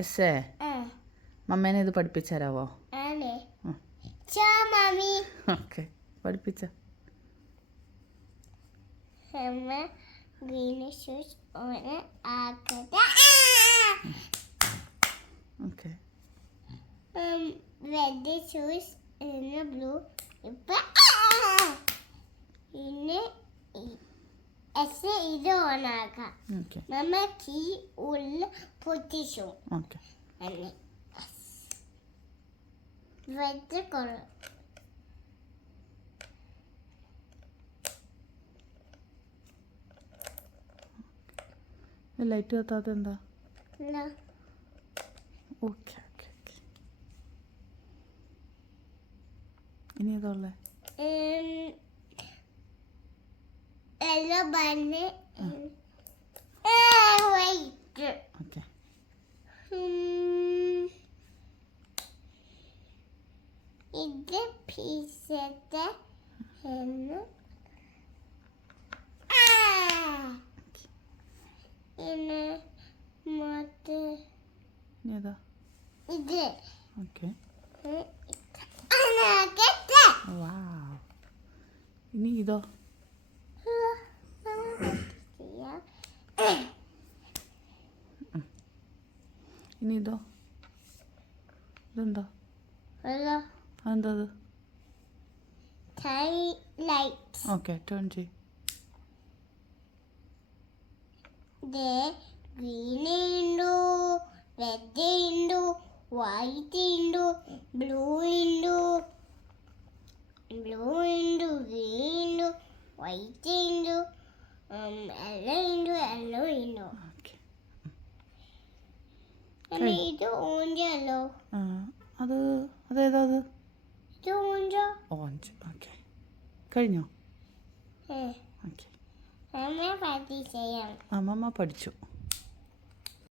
Essay മമ്മേനെ ഇത് പഠിപ്പിച്ചു തരാവോ? ഓക്കെ, പഠിപ്പിച്ച. Green shoes on Okay. Red shoes in the blue. In ऐसे इधर होना का. Okay. Mama की उल position. Okay. And red color. Light കത്താത്ത എന്താ? No. Okay okay okay. ഇനി ഏതാ ഉള്ളേ? Yellow bunny. Wait. ഓക്കെ. ഇത് പീസത്തെ എന്ന് ഇന്ന് മറ്റേ ഏതാ? ഇത് ഓക്കെ. കേട്ട. വാവ്. ഇനി ഇതോ? ഇനി ഇതോ? ഇതെന്താ? ഹലോ. അതെന്താ അത്? ലൈറ്റ്. ഓക്കെ, ടേൺ ചെയ്. ഗ്രീൻ ഉണ്ട്, റെഡ് ഉണ്ട്, വൈറ്റ് ഉണ്ട്, ബ്ലൂ ഉണ്ട്, ഗ്രീൻ ഉണ്ട്, വൈറ്റ് ഉണ്ട്, യെല്ലോ ഉണ്ട്. ഓക്കെ. ഇത് ഓഞ്ചല്ലോ. അതേതാ അത്? ഇത് ഓഞ്ചോ. ഓറഞ്ച്. ഓക്കെ, കഴിഞ്ഞോ? ഓക്കെ. അമ്മ പഠിച്ചു. അമ്മമ്മ പഠിച്ചു.